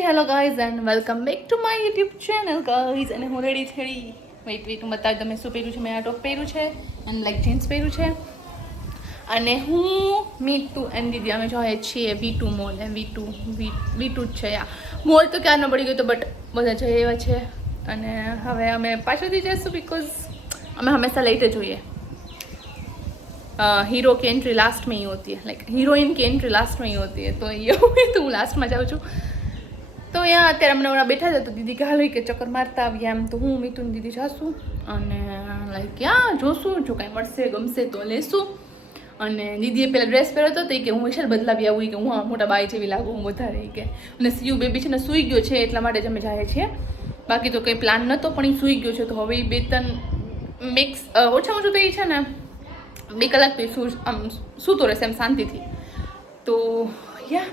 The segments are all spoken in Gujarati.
Hello guys and welcome back to my YouTube channel guys. અને હું રેડી થઈ વેઇટ હું બતાવી તમે શું પહેર્યું છે. મેં આ ટોપ પહેર્યું છે એન્ડ લાઈક જીન્સ પહેર્યું છે. અને હું મીતુ એન્ડ દીદી અમે જોઈએ છીએ V2 મોલ. એમ V2 જ છે. યા મોલ તો ક્યારનો પડી ગયો તો બટ બધા જઈ એવા છે. અને હવે અમે પાછળથી જઈશું બિકોઝ અમે હંમેશા લેટ જ જોઈએ. हीरो की एंट्री लास्ट में ही होती है, लाइक हीरोइन की एंट्री लास्ट में ही होती है. तो ये तो હું લાસ્ટમાં જાઉં છું. તો અહીંયા અત્યારે અમને હમણાં બેઠા હતા તો દીદી કે હાલો કે ચક્કર મારતા આવ્યા એમ. તો હું મીતુને દીદી જાશું અને લાઈક ક્યાં જોશું જો કાંઈ મળશે ગમશે તો લેશું. અને દીદીએ પહેલાં ડ્રેસ પહેર્યો હતો તો કે હું વિશાલ બદલાવી આવું કે હું મોટા બાઈ જેવી લાગું હું વધારે કે. અને સીયુ બેબી છે ને સૂઈ ગયો છે એટલા માટે જ અમે જઈએ છીએ. બાકી તો કંઈ પ્લાન નહોતો પણ એ સૂઈ ગયો છે તો હવે એ 2-3 મિક્સ ઓછામાં ઓછું તો એ છે ને 2 કલાક તો આમ સૂતો રહેશે એમ શાંતિથી. તો યા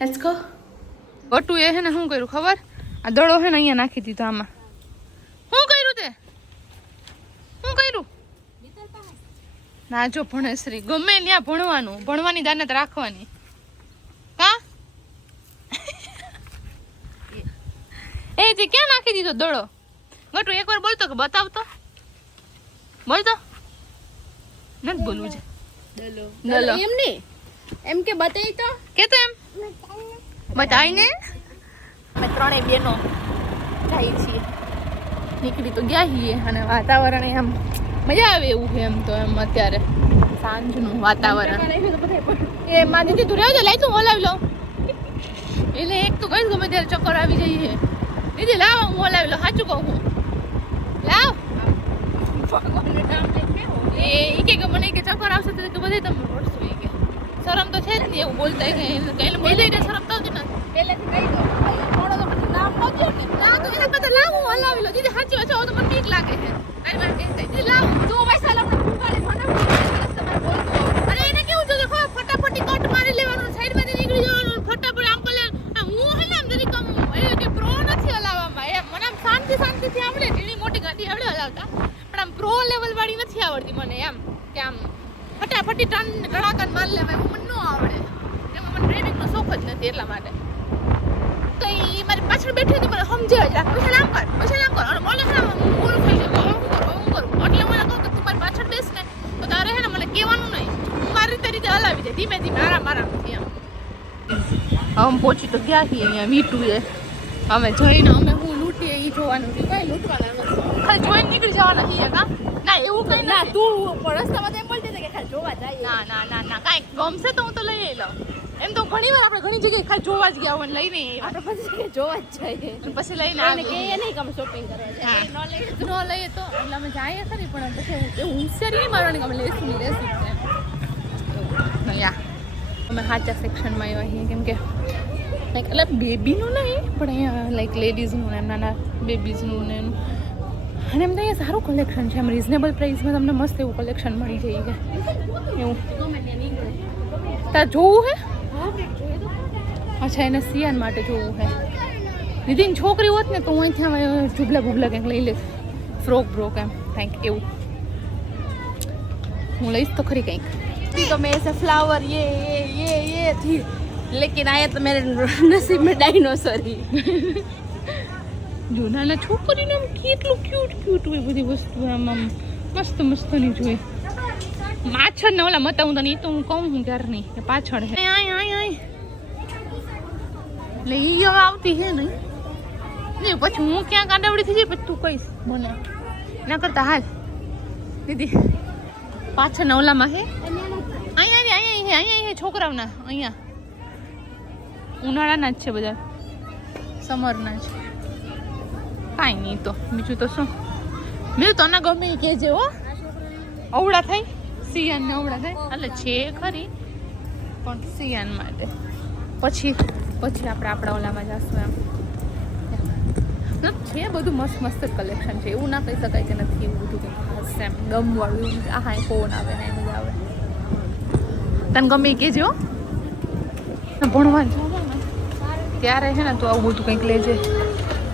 લેટ્સ ગો. ગટુ એ હે ને શું કર્યું ખબર? આ દડો હે ને અહીંયા નાખી દીધો આમાં. શું કર્યું તે? શું કર્યું? ના જો ભણેશ્રી ગમે ત્યાં ભણવાનું, ભણવાની દાનત રાખવાની. કા એ તે ક્યાં નાખી દીધો દડો? ગટુ એકવાર બોલતો કે બતાવતો, બોલતો. નથી બોલવું છે. દલો એમ નહીં, એમ કે બતાવી તો કે તો એમ બતાવીને અમે 3 બહેનો જાય છીએ. નીકળી તો ગયા છીએ અને વાતાવરણ એમ મજા આવે એવું છે એમ. તો એમ અત્યારે સાંજનું વાતાવરણ એ માં દીદી તું રહેજો લાઈ તું હલાવી લઉં. એટલે એક તો કઈ ગમે ત્યારે ચક્કર આવી જઈએ. દીદી લાવ હું હલાવી લઉં. સાચું કહું હું લાવ. એ કે મને કે ચક્કર આવશે તો બધે તમે રોડશો એ કે શરમ તો છે જ નહીં એવું બોલતા કઈ બોલી દે શરમ તો જ ને પહેલેથી કહી દો મોડો તો પછી નામ ન દો ને. ના તો એના કરતા લાવ હું હલાવી લો. દીદી સાચી વાત છે તો મને બીક લાગે છે. તારી વાત કહી દીદી લાવ તું પૈસા લાવ ફટાફટ બોલતો. અને એને કેવું છે દેખો ફટાફટી કટ મારી લેવાનું સાઈડમાંથી નીકળી જવાનું ફટાફટ આમ કરે. હું હે ને આમ જરી કમ એ કે પ્રો નથી હલાવવામાં. એ મને આમ શાંતિથી આવડે ઢીલી મોટી ગાડી આવડે હલાવતા પણ આમ પ્રો લેવલ વાળી નથી આવડતી મને એમ કે આમ ફટાફટી ટણાકન માર લેવાય એવું મને ન આવડે. એમાં મને ડ્રાઇવિંગનો શોખ જ નથી એટલા માટે. તો એ મારી પાછળ બેઠી હતી મને સમજે જ પછી આમ કર અને બોલે છે હું પૂરું થઈ જાય હું કરું એટલે મને કહું કે તું મારી પાછળ બેસ ને તો તારે હે ને મને કહેવાનું નહીં. હું મારી રીતે હલાવી દે ધીમે ધીમે આરામથી એમ. અમે પહોંચી તો ગયા છીએ અહીંયા V2 એ. અમે જઈને અમે હું લૂંટીએ એ જોવાનું છે. કઈ લૂંટવાના નથી ખાલી જોઈને નીકળી જવાના છીએ. કા ના એવું કઈ ના તું રસ્તામાં એમ બોલતી હતી કે ખાલી જોવા જાય. ના કાંઈ ગમશે તો હું તો લઈ લઉં. એમ તો ઘણી વાર આપણે ઘણી જગ્યાએ ખાલી જોવા જ ગયા હોય ને લઈને આપણે પછી જોવા જ જઈએ પછી લઈને અને કે એ નહીં કે અમે શોપિંગ કરવા જાય ન લઈએ તો એટલે અમે જઈએ ખરી પણ પછી એવું હોશિયારી નહીં મારવાની કે અમે લેશું યા અમે સાચા સેક્શનમાં આવ્યા છીએ કેમ કે લાઈક એટલે બેબીનું નહીં પણ અહીંયા લાઈક લેડીઝનું ને એમ નાના બેબીઝનું ને એનું. અને એમ તો અહીંયા સારું કલેક્શન છે એમ રિઝનેબલ પ્રાઇસમાં તમને મસ્ત એવું કલેક્શન મળી જાય છે એવું. તાર જોવું હે? અચ્છા એને સિયાન માટે જોવું હે. દીદીની છોકરી હોત ને તો હું અહીંથી ઝૂબલા ભૂબલા કંઈક લઈ લઈશ. ફ્રોક બ્રોક એમ કંઈક એવું હું લઈશ તો ખરી કંઈક. तो मैं ऐसे फ्लावर ये थी लेकिन आया तो मेरे नसीब में डायनासोर ही. જો નાના છોકરીને આમ કેટલું ક્યુટ હોય બધી વસ્તુ આમ મસ્તની જોઈએ. માછર ને ઓલા મતા હું તને એ તો હું કહું હું ક્યારે નહીં કે પાછળ હે એટલે એ હવે આવતી હે નહીં પછી હું ક્યાં કાંડાવડી થઈ જાય પછી તું કહીશ મને ના કરતા હાલ દીદી પાછળના ઓલામાં હે અહીંયા છોકરાઓના અહીંયા ઉનાળાના જ છે બધા સમરના જ કાંઈ નહીં તો બીજું તો શું બીજું તો ના ગમે એ કહેજે હો. અવળા થાય સિયાન ને અવળા થાય એટલે છે ખરી પણ સિયાન માટે પછી આપણે આપણા ઓલામાં જશું એમ. છે બધું મસ્ત જ કલેક્શન છે એવું ના કહી શકાય કે નથી એવું બધું કંઈ ખાસ એમ ગમવાળું એવું આ હા ફોન આવે ને મજા આવે. તને ગમે એ કહેજો ભણવા ત્યારે છે ને તો આવું બધું કંઈક લેજે.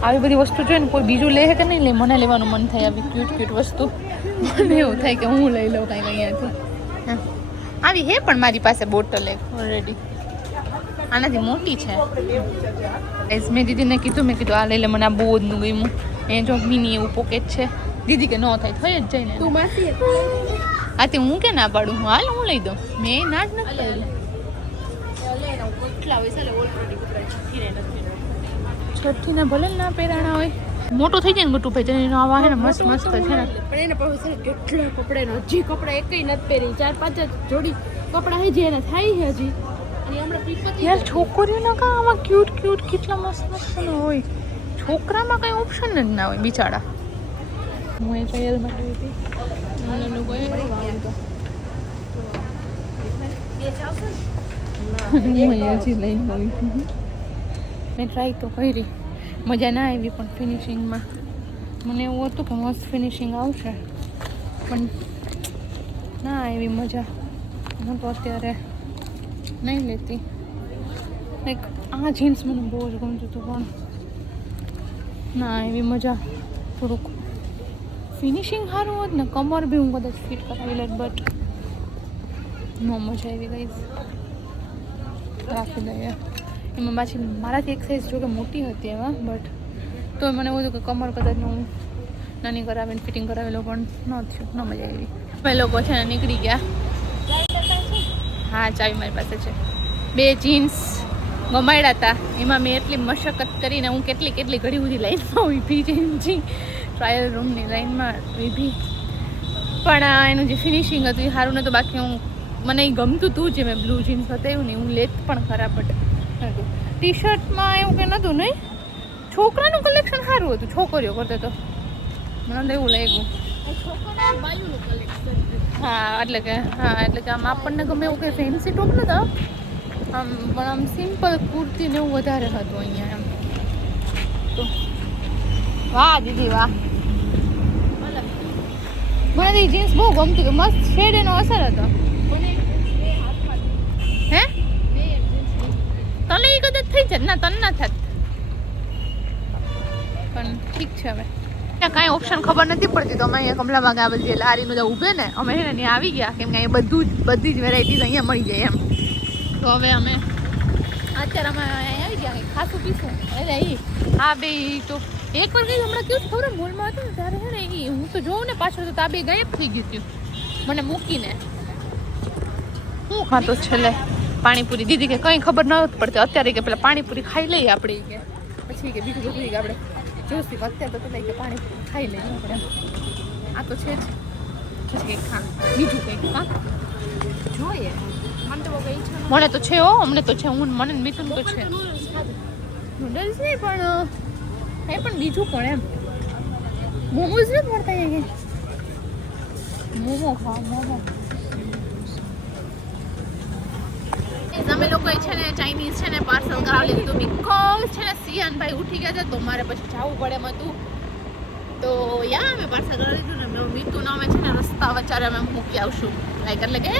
આવી બધી વસ્તુ જોઈએ ને કોઈ બીજું લે કે નહીં લે મને લેવાનું મન થાય આવી ક્યુટ વસ્તુ. મને એવું થાય કે હું લઈ લઉં કાંઈક અહીંયાથી. આવી હે પણ મારી પાસે બોટલ એક ઓલરેડી આનાથી મોટી છે. ગાઈસ મેં દીદીને કીધું, મેં કીધું આ લઈ લે, મને આ બહુ જ નું ગમ્યું. એ જો મિની એવું પોકેટ છે. દીદી કે ન થાય, થઈ જ જાય ને. તું માસી આથી હું કે ના પાડું, હાલ હું લઈ દઉં. મેં ના જ નથી પાડ્યું. કેટલા હોય છે ઓલરેડી કપડા છઠ્ઠી ને નથી. છઠ્ઠીને ભલે ના પહેરાણા હોય, મોટો થઈ જાય ને ગટુ ભાઈ, તેને આવા હે ને મસ્ત મસ્ત છે ને. પણ એને પાસે કેટલા કપડા ને હજી કપડા એકઈ નથી પહેરી. 4-5 જ જોડી કપડા હે જે એને થાય છે હજી. અને હમણાં પીપતી યાર છોકરીઓના કા આમાં ક્યુટ ક્યુટ કેટલા મસ્ત મસ્ત હોય. છોકરામાં કઈ ઓપ્શન જ ના હોય બિચારા. હું એ ટ્રાયલ માટે હતી. મને કોઈ મેં ટ્રાય તો કરી, મજા ના આવી, પણ ફિનિશિંગમાં મને એવું હતું કે મસ્ત ફિનિશિંગ આવશે, પણ ના આવી મજા. હું તો અત્યારે નહીં લેતી. લાઈક આ જીન્સ મને બહુ જ ગમતું હતું, પણ ના એવી મજા. થોડુંક ફિનિશિંગ સારું હોત ને, કમર બી હું કદાચ ફિટ કરાવી લેત, બટ નો મજા આવી ગઈ. રાખી દઈએ એમાં. પાછી મારાથી એક સાઈઝ જો કે મોટી હતી એમાં, બટ તો મને એવું હતું કે કમર કદાચ હું નાની કરાવીને ફિટિંગ કરાવી લો, પણ ન થયું, ન મજા આવી. અમે લોકો છે ને નીકળી ગયા. હા ચાવી મારી પાસે છે. 2 જીન્સ ગમાડ્યા હતા, એમાં મેં એટલી મશક્કત કરીને હું કેટલી ઘડી સુધી લાઈનમાં ઊભી જીન્સની ટ્રાયલ રૂમની લાઈનમાં ઊભી, પણ એનું જે ફિનિશિંગ હતું એ સારું નહોતું. બાકી હું મને એ ગમતું હતું જે મેં બ્લુ જીન્સ બતાવ્યું ને, હું લેત પણ ખરાબ હતું. ટી શર્ટમાં એવું કંઈ નહોતું નહીં. છોકરાનું કલેક્શન સારું હતું, છોકરીઓ કરતા તો મને તો એવું લાગ્યું. હા એટલે કે આમ આપણને ગમે એવું કંઈ ફેન્સી ટોપ નહોતા આમ, પણ આમ સિમ્પલ કુર્તી ને એવું વધારે હતું અહીંયા એમ. તો વાહ દીદી વાહ, મને તો જીન્સ બહુ ગમતું હતું. મસ્ત શેડ એનો અસર હતો. હે તને એ કદાચ થઈ જાય ના, તને ના થાત, પણ ઠીક છે. હવે કાંઈ ઓપ્શન ખબર નથી પડતી, તો અમે અહીંયા કમલામાં આ બધી લારીનું જે ઊભે ને, અમે છે ને ત્યાં આવી ગયા, કેમ કે અહીંયા બધી જ વેરાયટીઝ અહીંયા મળી જાય એમ. તો હવે અમે અત્યારે અમે અહીંયા આવી ગયા, ખાસું પીશું. એટલે હા બે તો એક વાર ગઈ હમણાં કેવું ખબર મોલમાં હતું ને ત્યારે છે ને હું તો જોઉં ને પાછળ તો આ બે ગાયબ થઈ ગયું હતું મને મૂકીને. હું ખાતો છેલ્લે પાણીપુરી. દીદી કે કંઈ ખબર ન પડતી અત્યારે, કે પેલા પાણીપુરી ખાઈ લઈએ આપણે, કે પછી કે બીજું બધું કે આપણે જોઈશું. અત્યારે તો કે પાણીપુરી ખાઈ લઈએ આપણે, આ તો છે જ. પછી કંઈક ખા, બીજું કંઈક ખા જોઈએ. મને તો છે હો, અમને તો છે. હું મને મિથુન તો છે. નૂડલ્સ નહીં પણ એ પણ બીજું પણ એમ મોમોઝ નથી મળતા અહીંયા. મોમો ખાવા, મોમો. અમે લોકોએ છે ને ચાઇનીઝ છે ને પાર્સલ કરાવી લીધું, બીકોઝ છે ને સિયાનભાઈ ઉઠી ગયા છે તો મારે પછી જવું પડે એમ હતું. તો યા અમે પાર્સલ કરાવી લીધું ને મિથુન અમે છે ને રસ્તા વચારે અમે મૂકી આવશું, લાઈક એટલે કે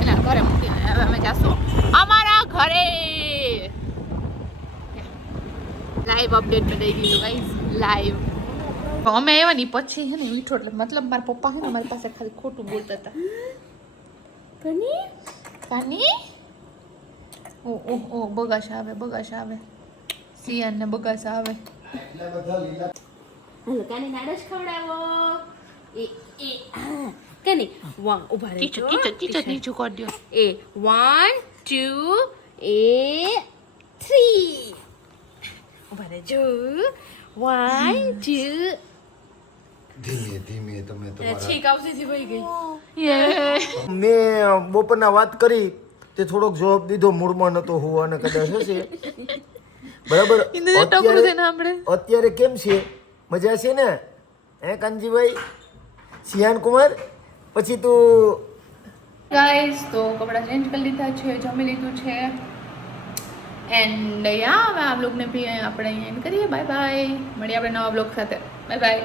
એના ઘરે મૂકીને હવે અમે જાશું અમારા ઘરે. લાઈવ અપડેટ દઈ દીધું ગાઈઝ, લાઈવ. અમે આવ્યા ને પછી છે ને મીઠો, એટલે મતલબ મારા પપ્પા છે ને મારી પાસે ખાલી ખોટું બોલતા હતા. કાની ઓ બગાસા આવે સિયાન ને બગાસા આવે. હાલો કાની નાડસ ખવડાવો. એ કાની વાહ ઉભા રહે. ટીચર નીચું કરી દો. એ 1 2 3 ઉભા રહેજો. 1 2 ધીમે તમે છીક આવતી હતી વહી ગઈ. મેં બપોરના વાત કરી તે થોડોક જવાબ દીધો, મૂળમાં નતો હોવાને કદાચ હશે. બરાબર. અત્યારે કેમ છે? મજા છે ને હે કાનજીભાઈ? સિયાન કુમાર પછી તું ગાઈસ તો કપડાં ચેન્જ કરી લીધા છે, જમી લીધું છે, એન્ડ યા હવે આ બ્લોગને બી આપણે અહીંયા એન્ડ કરીએ. બાય બાય, મળીએ આપણે નવા બ્લોગ સાથે. Bye bye.